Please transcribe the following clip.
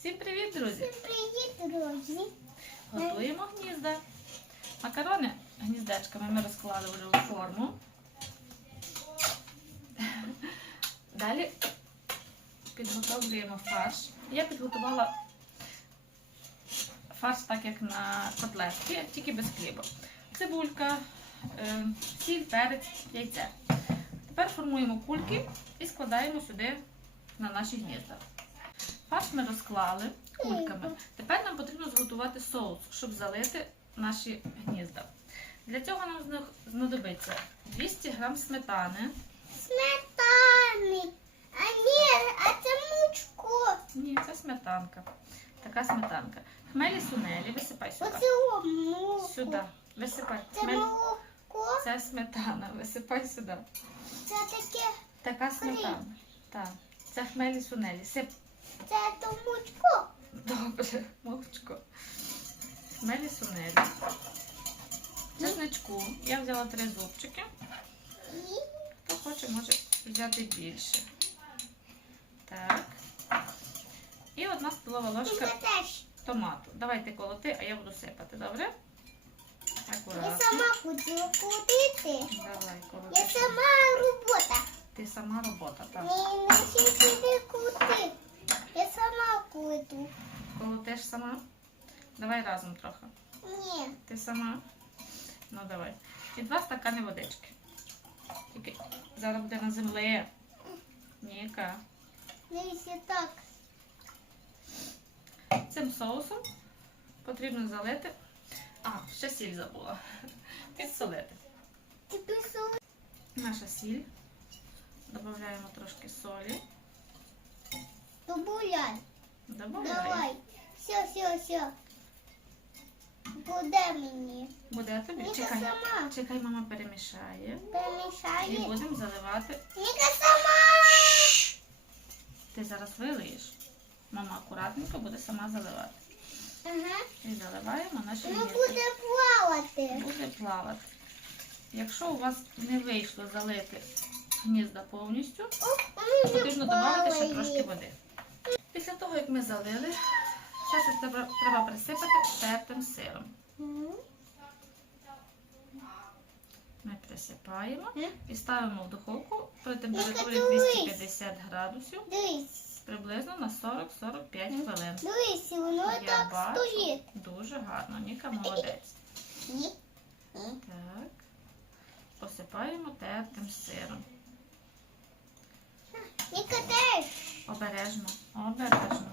Всім привіт, друзі! Всім привіт, друзі. Готуємо гнізда. Макарони гніздечками ми розклали вже у форму. Далі підготовлюємо фарш. Я підготувала фарш так, як на котлетки, тільки без хліба. Цибулька, е, сіль, перець, яйце. Тепер формуємо кульки і складаємо сюди на наші гнізда. Фарш ми розклали кульками. Тепер нам потрібно зготувати соус, щоб залити наші гнізда. Для цього нам знадобиться 200 г сметани. Сметани. А ні, а це мучко. Ні, це сметанка. Така сметанка. Хмелі сунелі, висипай сюди. Оце молоко. Сюди. Висипай. Це Хмель... молоко. Це сметана. Висипай сюди. Це таке, Така сметана. Так. Це хмелі сунелі. Сип. Це то мучко. Добре, мовчко. Хмелі сунелі. Чесничку. Я взяла три зубчики. Хто хоче, може взяти більше. Так. І одна столова ложка теж. томату. Давайте колоти, а я буду сипати, добре? Я Акуратно. сама хотіла кудити. Давай, Я сама робота. Ти сама робота, так. Мені не сюди кути. Сама. Колотиш сама? Давай разом трохи. Ні. Ти сама? Ну давай. І два стакани водички. Тільки зараз буде на землі. Ніка. Дивіться так. Цим соусом потрібно залити. А, ще сіль забула. Підсолити. Наша сіль. Додаємо трошки солі. Добуляй. Додаємо. Давай. Все, все, все. Буде мені. Буде тобі. Ніка Чекай. сама. Чекай, мама перемішає. І будемо заливати. Ніка сама. Ти зараз вилиєш. Мама акуратненько буде сама заливати. Ага. І заливаємо наші Воно гірки. буде плавати. Буде плавати. Якщо у вас не вийшло залити гнізда повністю, О, воно вже потрібно додати ще плаває. трошки води. Того, як ми залили, зараз треба, треба присипати тертим сиром. Ми присипаємо і ставимо в духовку при температурі 250 градусів приблизно на 40-45 хвилин. Дивись, воно Я так бачу. стоїть. Дуже гарно, Ніка молодець. Так. Посипаємо тертим сиром. Ніка Oberajmo. Oberajmo.